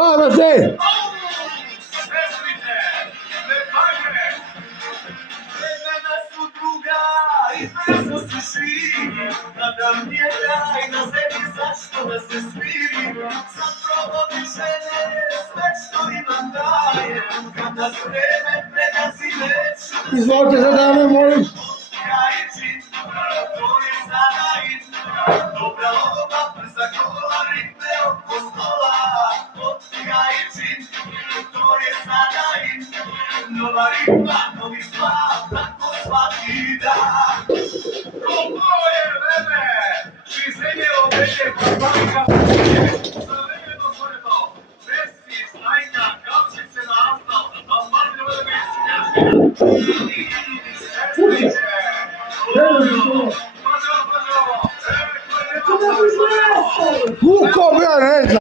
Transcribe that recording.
Ahora sí. Izvolite za dame, molim. Nova ritma, novi sklad, tako svaki dan. Ovo je vreme, šizenje obeće poslanika Savremeno koreto, Messi, Snajka, Kapšice na astal, a slavljivo da bi Šešliće. Vuko, ja ne znam.